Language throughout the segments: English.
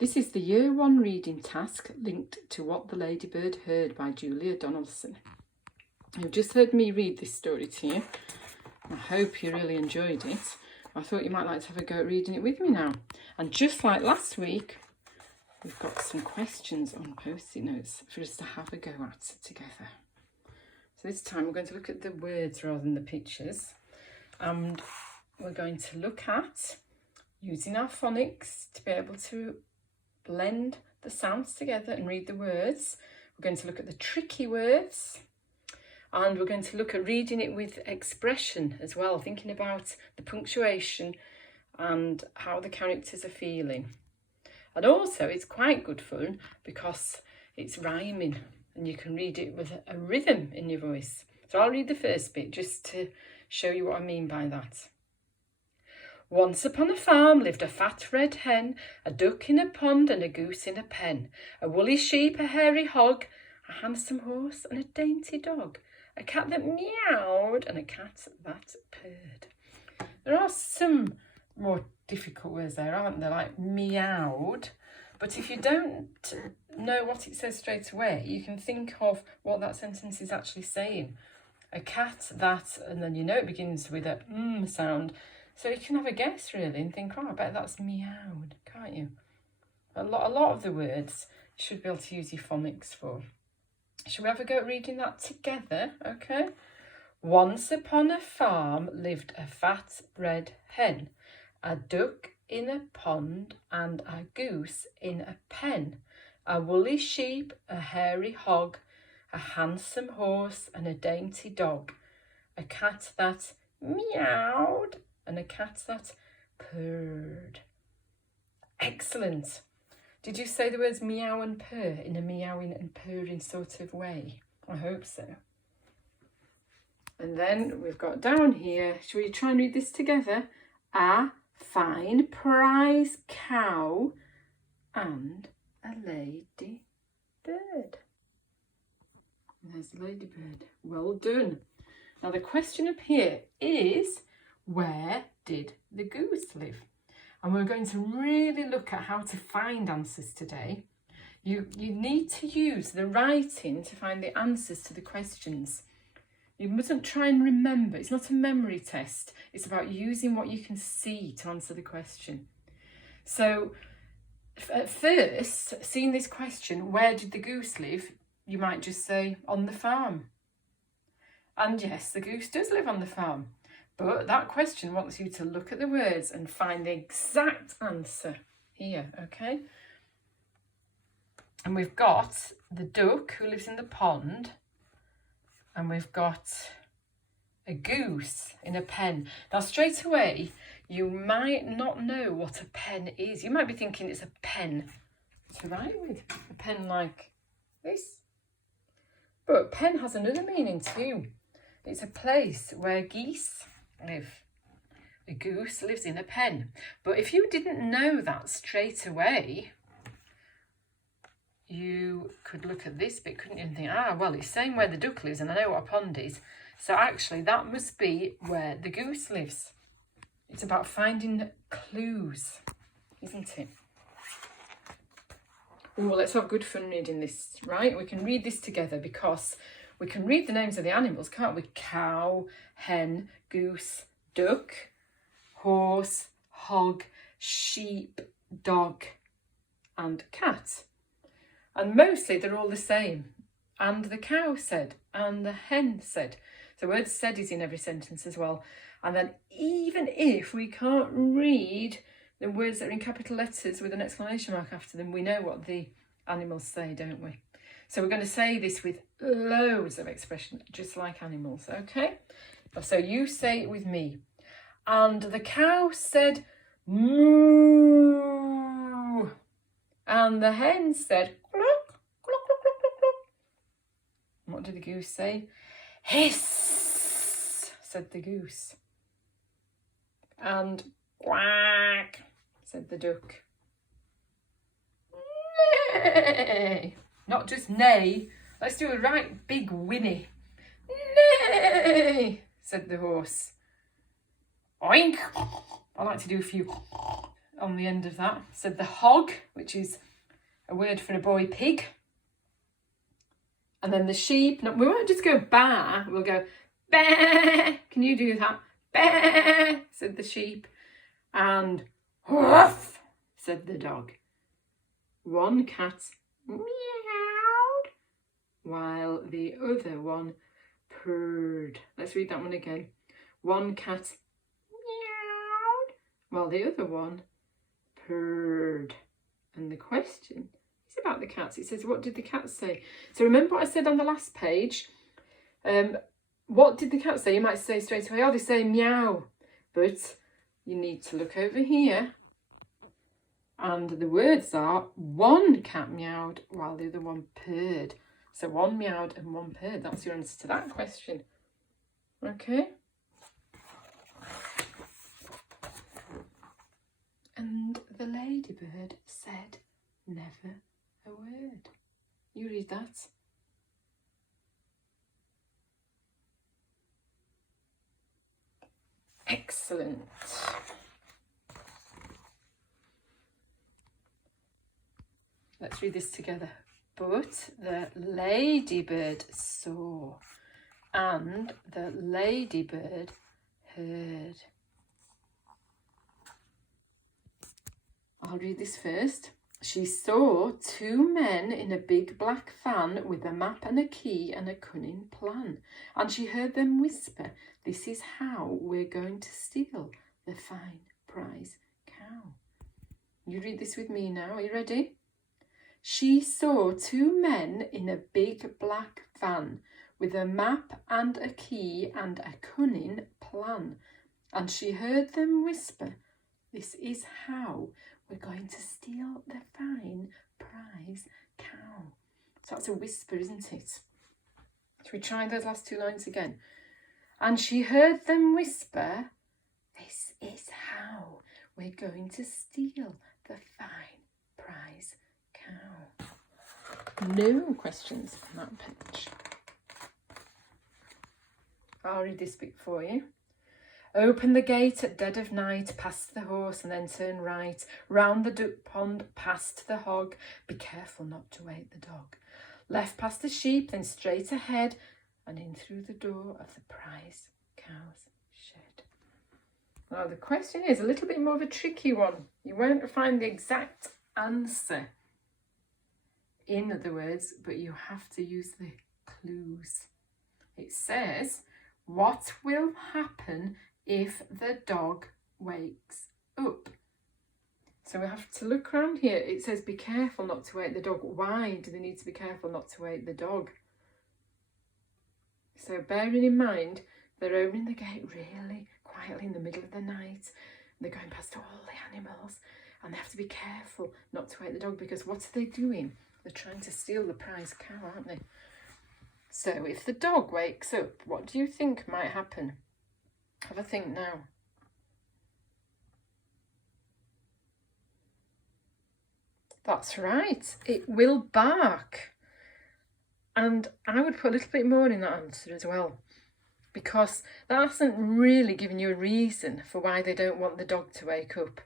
This is the Year 1 reading task linked to What the Ladybird Heard by Julia Donaldson. You've just heard me read this story to you. I hope you really enjoyed it. I thought you might like to have a go at reading it with me now. And just like last week, we've got some questions on post-it notes for us to have a go at together. So this time we're going to look at the words rather than the pictures. And we're going to look at using our phonics to be able to blend the sounds together and read the words. We're going to look at the tricky words, and we're going to look at reading it with expression as well, thinking about the punctuation and how the characters are feeling. And also it's quite good fun because it's rhyming and you can read it with a rhythm in your voice. So I'll read the first bit just to show you what I mean by that. Once upon a farm lived a fat red hen, a duck in a pond and a goose in a pen, a woolly sheep, a hairy hog, a handsome horse and a dainty dog, a cat that meowed and a cat that purred. There are some more difficult words there, aren't there, like meowed, but if you don't know what it says straight away, you can think of what that sentence is actually saying. A cat that, and then you know it begins with a sound. So you can have a guess really and think, oh, I bet that's meowed, can't you? A lot of the words you should be able to use your phonics for. Shall we have a go at reading that together? Okay. Once upon a farm lived a fat red hen, a duck in a pond and a goose in a pen, a woolly sheep, a hairy hog, a handsome horse and a dainty dog, a cat that meowed and a cat that purred. Excellent. Did you say the words meow and purr in a meowing and purring sort of way? I hope so. And then we've got down here, shall we try and read this together? A fine prize cow and a lady bird. There's the ladybird. Well done. Now the question up here is, where did the goose live? And we're going to really look at how to find answers today. You need to use the writing to find the answers to the questions. You mustn't try and remember. It's not a memory test. It's about using what you can see to answer the question. So at first, seeing this question, where did the goose live? You might just say, on the farm. And yes, the goose does live on the farm. But that question wants you to look at the words and find the exact answer here, okay? And we've got the duck who lives in the pond, and we've got a goose in a pen. Now, straight away, you might not know what a pen is. You might be thinking it's a pen to write with, a pen like this. But pen has another meaning too. It's a place where geese live. A goose lives in a pen. But if you didn't know that straight away, you could look at this bit, couldn't you, and think, well, it's saying where the duck lives and I know what a pond is. So actually that must be where the goose lives. It's about finding clues, isn't it? Oh, let's have good fun reading this, right? We can read this together because we can read the names of the animals, can't we? Cow, hen, goose, duck, horse, hog, sheep, dog, and cat. And mostly they're all the same. And the cow said, and the hen said. The word said is in every sentence as well. And then even if we can't read the words that are in capital letters with an exclamation mark after them, we know what the animals say, don't we? So we're going to say this with loads of expression, just like animals, okay? So you say it with me. And the cow said, moo. And the hen said, cluck, cluck, cluck, cluck, cluck, cluck. And what did the goose say? Hiss, said the goose. And quack, said the duck. Neigh. Not just neigh. Let's do a right big whinny. Neigh, said the horse. Oink. I like to do a few on the end of that. So the hog, which is a word for a boy pig. And then the sheep. No, we won't just go ba, we'll go ba. Can you do that? Ba, said the sheep. And woof, said the dog. One cat meowed, while the other one purred. Let's read that one again. One cat meowed, while the other one purred. And the question is about the cats. It says, what did the cat say? So remember what I said on the last page? What did the cat say? You might say straight away, oh, they say meow. But you need to look over here. And the words are, one cat meowed while the other one purred. So one meowed and one purred. That's your answer to that question. Okay. And the ladybird said never a word. You read that. Excellent. Let's read this together. But the ladybird saw, and the ladybird heard. I'll read this first. She saw two men in a big black van with a map and a key and a cunning plan. And she heard them whisper, this is how we're going to steal the fine prize cow. You read this with me now. Are you ready? She saw two men in a big black van with a map and a key and a cunning plan. And she heard them whisper, this is how we're going to steal the fine prize cow. So that's a whisper, isn't it? Shall we try those last two lines again? And she heard them whisper, this is how we're going to steal the fine prize cow. No questions on that page. I'll read this bit for you. Open the gate at dead of night, past the horse and then turn right, round the duck pond, past the hog, be careful not to wake the dog. Left past the sheep, then straight ahead and in through the door of the prize cow's shed. Now the question is a little bit more of a tricky one. You won't find the exact answer in the words, but you have to use the clues. It says, what will happen if the dog wakes up? So we have to look around here. It says be careful not to wake the dog. Why do they need to be careful not to wake the dog? So bearing in mind, they're opening the gate really quietly in the middle of the night. They're going past all the animals and they have to be careful not to wake the dog, because what are they doing? They're trying to steal the prize cow, aren't they? So if the dog wakes up, what do you think might happen? Have a think now. That's right, it will bark. And I would put a little bit more in that answer as well, because that hasn't really given you a reason for why they don't want the dog to wake up.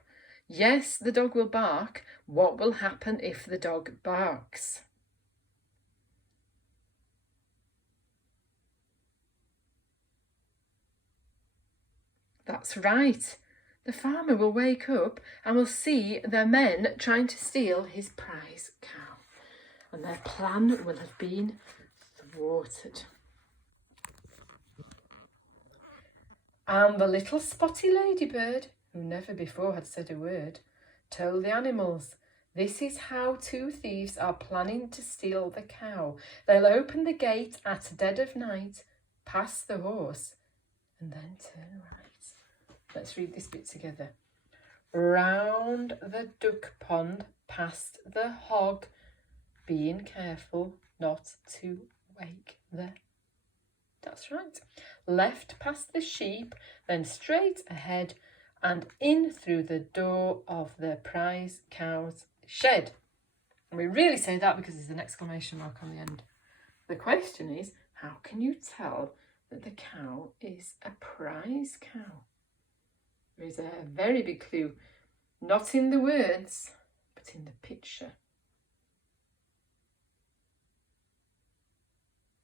Yes, the dog will bark. What will happen if the dog barks? That's right. The farmer will wake up and will see the men trying to steal his prize cow. And their plan will have been thwarted. And the little spotty ladybird, who never before had said a word, told the animals, this is how two thieves are planning to steal the cow. They'll open the gate at dead of night, pass the horse, and then turn right. Let's read this bit together. Round the duck pond, past the hog, being careful not to wake the... That's right. Left past the sheep, then straight ahead and in through the door of the prize cow's shed. And we really say that because there's an exclamation mark on the end. The question is, how can you tell that the cow is a prize cow? There is a very big clue Not in the words, but in the picture.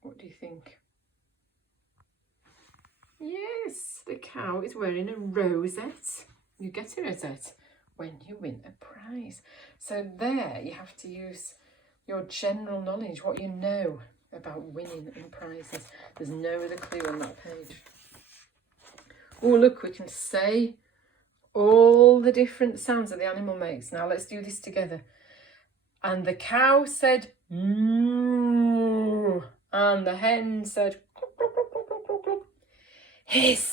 What do you think? Yes, the cow is wearing a rosette. You get a rosette when you win a prize. So there you have to use your general knowledge, what you know about winning in prizes. There's no other clue on that page. Oh, look, we can say all the different sounds that the animal makes. Now let's do this together. And the cow said, moo. And the hen said, cluck, cluck, cluck, cluck, cluck, cluck. Hiss,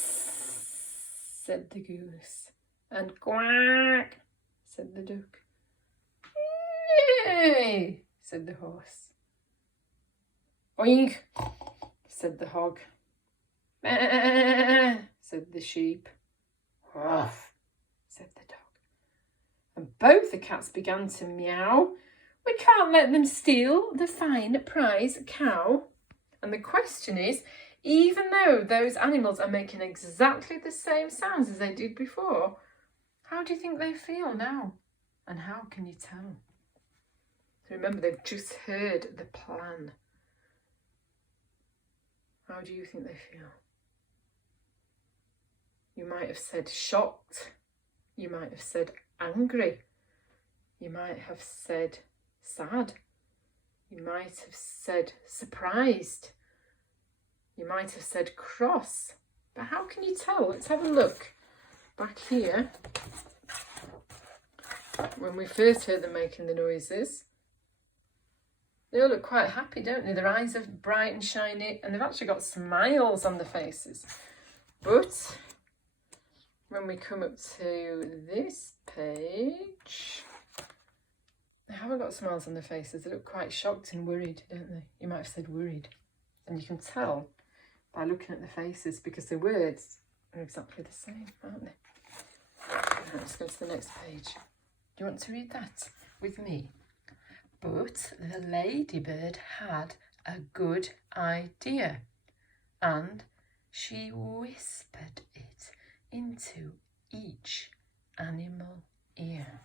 said the goose. And quack, said the duck. Neigh, said the horse. Oink, said the hog. Bah, said the sheep. Ruff, said the dog. And both the cats began to meow. We can't let them steal the fine prize cow. And the question is, even though those animals are making exactly the same sounds as they did before, how do you think they feel now? And how can you tell? So remember, they've just heard the plan. How do you think they feel? You might have said shocked. You might have said angry. You might have said sad. You might have said surprised. You might have said cross. But how can you tell? Let's have a look. Back here, when we first heard them making the noises, they all look quite happy, don't they? Their eyes are bright and shiny, and they've actually got smiles on their faces. But when we come up to this page, they haven't got smiles on their faces. They look quite shocked and worried, don't they? You might have said worried. And you can tell by looking at the faces, because the words are exactly the same, aren't they? Right, let's go to the next page. Do you want to read that with me? But the ladybird had a good idea, and she whispered it into each animal ear.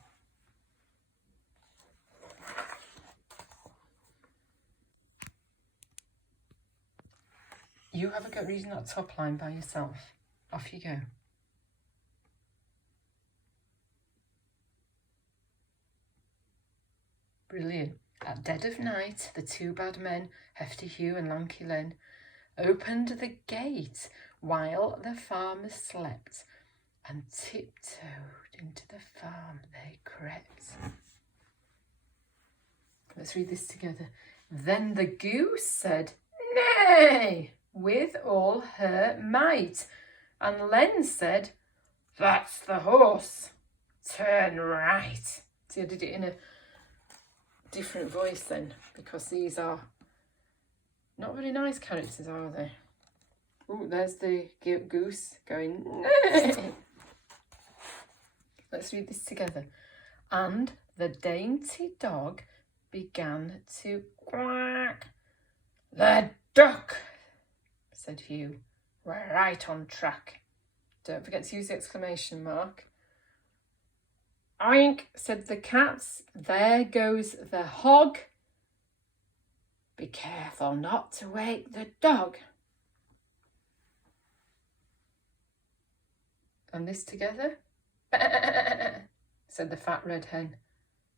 You have a go reading that top line by yourself. Off you go. Brilliant. At dead of night, the two bad men, Hefty Hugh and Lanky Len, opened the gate while the farmer slept, and tiptoed into the farm they crept. Let's read this together. Then the goose said, "Nay," with all her might, and Len said, "That's the horse. Turn right." See, I did it in a different voice then, because these are not very nice characters, are they? Oh, there's the goose going, "Nay." Let's read this together. And the dainty dog began to quack. "The duck," said Hugh. "We're right on track." Don't forget to use the exclamation mark. "Oink," said the cats. "There goes the hog. Be careful not to wake the dog." And this together? Said the fat red hen.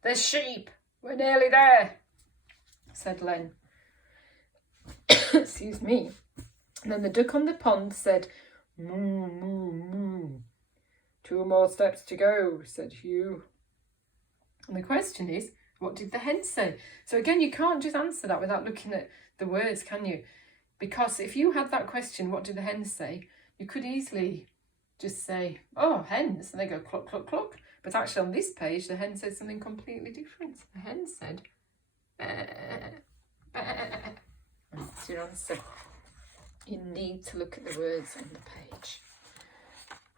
"The sheep. We're nearly there," said Len. Excuse me. And then the duck on the pond said, "Moo, moo, moo." "2 more steps to go," said Hugh. And the question is, what did the hen say? So again, you can't just answer that without looking at the words, can you? Because if you had that question, what did the hen say? You could easily just say, "Oh, hens," and they go cluck, cluck, cluck. But actually on this page, the hen said something completely different. The hen said, "Bah, bah." That's your answer. You need to look at the words on the page.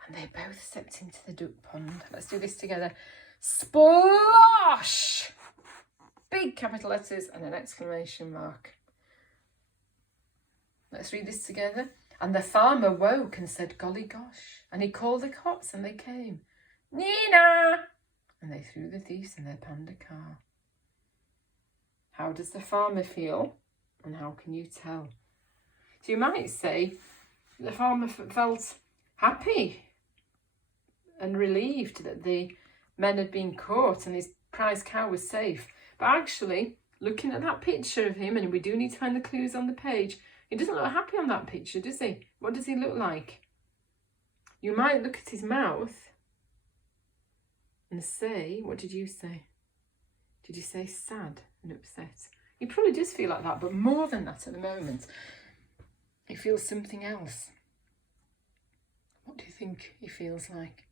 And they both stepped into the duck pond. Let's do this together. Splosh! Big capital letters and an exclamation mark. Let's read this together. And the farmer woke and said, "Golly gosh." And he called the cops and they came. "Nina, and they threw the thieves in their panda car. How does the farmer feel, and how can you tell? So you might say the farmer felt happy and relieved that the men had been caught and his prize cow was safe. But actually, looking at that picture of him, and we do need to find the clues on the page, he doesn't look happy on that picture, does he? What does he look like? You might look at his mouth and say, what did you say? Did you say sad and upset? He probably does feel like that, but more than that at the moment. He feels something else. What do you think he feels like?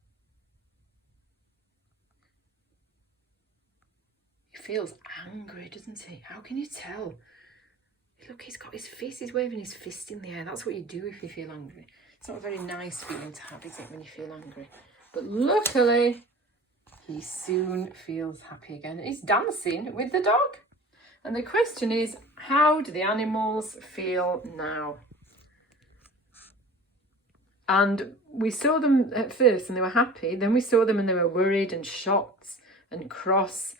He feels angry, doesn't he? How can you tell? Look, he's got his fist, he's waving his fist in the air. That's what you do if you feel angry. It's not a very nice feeling to have, is it, when you feel angry? But luckily, he soon feels happy again. He's dancing with the dog. And the question is, how do the animals feel now? And we saw them at first and they were happy. Then we saw them and they were worried and shocked and cross.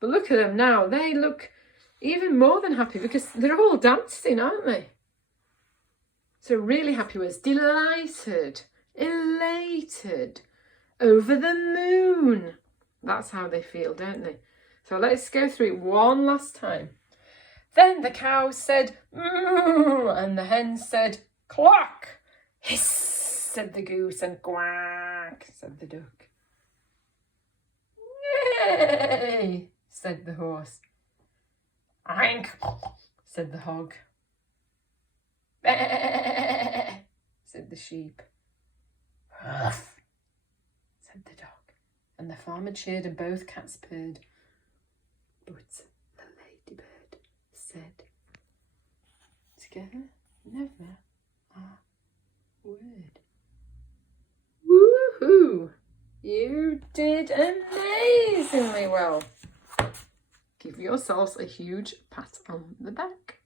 But look at them now. They look even more than happy because they're all dancing, aren't they? So really happy was delighted, elated, over the moon. That's how they feel, don't they? So let's go through it one last time. Then the cow said, moo, and the hen said, cluck. Hiss, said the goose, and quack, said the duck. Yay, said the horse. Oink, said the hog. Bah, said the sheep. Huff, said the dog. And the farmer cheered and both cats purred. But the ladybird said, together, never a word. Woohoo! You did amazingly well. Give yourselves a huge pat on the back.